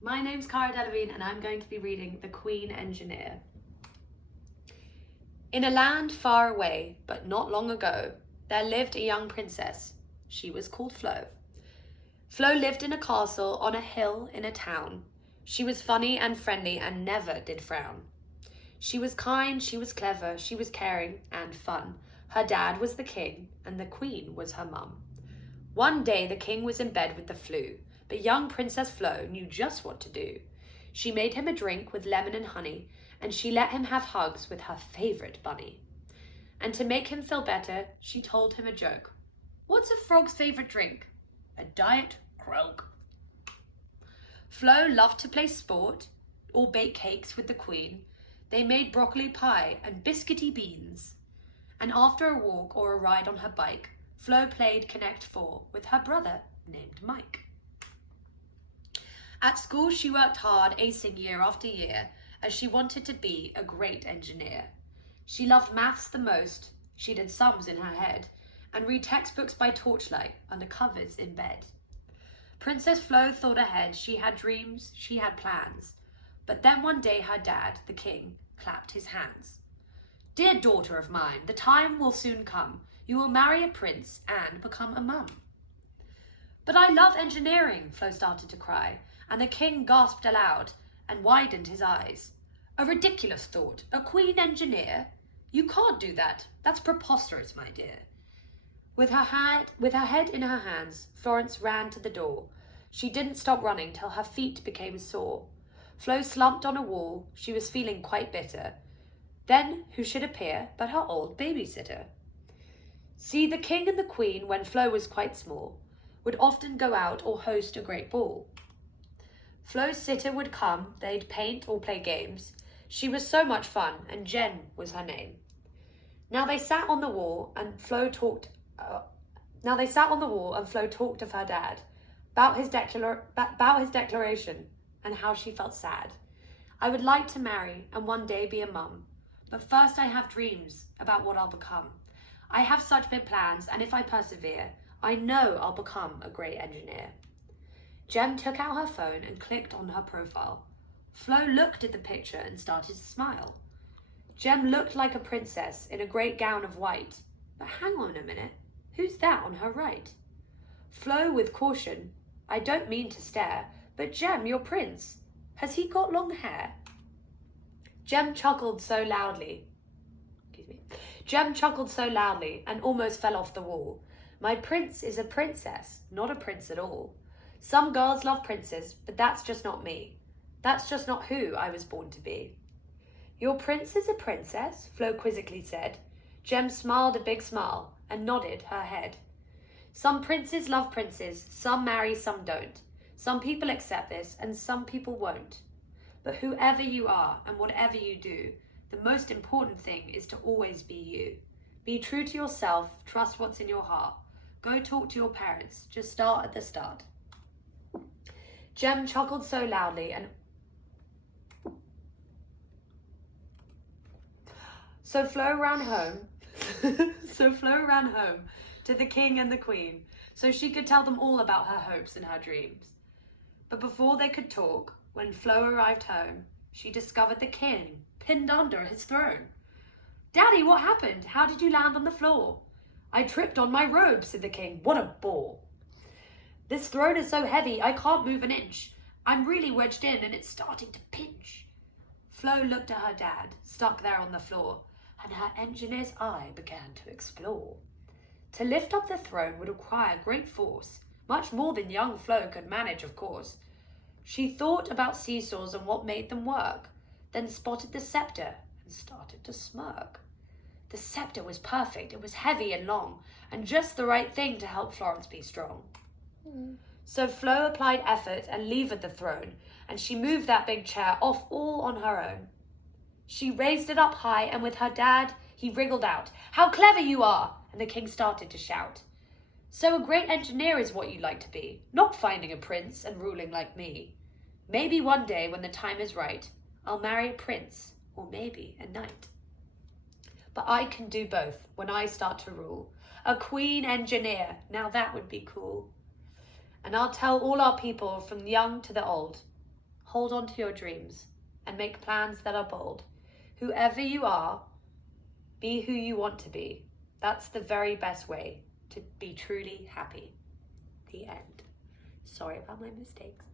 My name's Cara Delevingne and I'm going to be reading The Queen Engineer. In a land far away, but not long ago, there lived a young princess. She was called Flo. Flo lived in a castle on a hill in a town. She was funny and friendly and never did frown. She was kind, she was clever, she was caring and fun. Her dad was the king and the queen was her mum. One day the king was in bed with the flu, but young Princess Flo knew just what to do. She made him a drink with lemon and honey, and she let him have hugs with her favourite bunny. And to make him feel better, she told him a joke. What's a frog's favourite drink? A Diet Coke. Flo loved to play sport or bake cakes with the queen. They made broccoli pie and biscuity beans. And after a walk or a ride on her bike, Flo played Connect 4 with her brother named Mike. At school, she worked hard, acing year after year, as she wanted to be a great engineer. She loved maths the most, she did sums in her head, and read textbooks by torchlight under covers in bed. Princess Flo thought ahead, she had dreams, she had plans. But then one day her dad, the king, clapped his hands. Dear daughter of mine, the time will soon come. You will marry a prince and become a mum. But I love engineering, Flo started to cry, and the king gasped aloud and widened his eyes. A ridiculous thought, a queen engineer? You can't do that. That's preposterous, my dear. With her head in her hands, Florence ran to the door. She didn't stop running till her feet became sore. Flo slumped on a wall. She was feeling quite bitter. Then who should appear but her old babysitter? See, the king and the queen, when Flo was quite small, would often go out or host a great ball. Flo's sitter would come, they'd paint or play games. She was so much fun, and Jen was her name. Now they sat on the wall, and Flo talked of her dad, about his declaration, and how she felt sad. I would like to marry and one day be a mum, but first I have dreams about what I'll become. I have such big plans, and if I persevere, I know I'll become a great engineer. Jem took out her phone and clicked on her profile. Flo looked at the picture and started to smile. Jem looked like a princess in a great gown of white. But hang on a minute, who's that on her right? Flo with caution, I don't mean to stare, but Jem, your prince, has he got long hair? Jem chuckled so loudly and almost fell off the wall. My prince is a princess, not a prince at all. Some girls love princes, but that's just not me. That's just not who I was born to be. Your prince is a princess, Flo quizzically said. Jem smiled a big smile and nodded her head. Some princes love princes, some marry, some don't. Some people accept this and some people won't. But whoever you are and whatever you do, the most important thing is to always be you. Be true to yourself, trust what's in your heart. Go talk to your parents, just start at the start. Jem chuckled so loudly and so Flo ran home to the king and the queen so she could tell them all about her hopes and her dreams. But before they could talk, when Flo arrived home, she discovered the king pinned under his throne. Daddy, what happened? How did you land on the floor? I tripped on my robe, said the king. What a bore. This throne is so heavy, I can't move an inch. I'm really wedged in and it's starting to pinch. Flo looked at her dad, stuck there on the floor, and her engineer's eye began to explore. To lift up the throne would require great force, much more than young Flo could manage, of course. She thought about seesaws and what made them work, then spotted the scepter and started to smirk. The scepter was perfect, it was heavy and long, and just the right thing to help Florence be strong. So Flo applied effort and levered the throne, and she moved that big chair off all on her own. She raised it up high, and with her dad, he wriggled out. How clever you are! And the king started to shout. So a great engineer is what you'd like to be, not finding a prince and ruling like me. Maybe one day, when the time is right, I'll marry a prince, or maybe a knight. But I can do both when I start to rule. A queen engineer, now that would be cool. And I'll tell all our people from the young to the old, hold on to your dreams, and make plans that are bold. Whoever you are, be who you want to be. That's the very best way to be truly happy. The end. Sorry about my mistakes.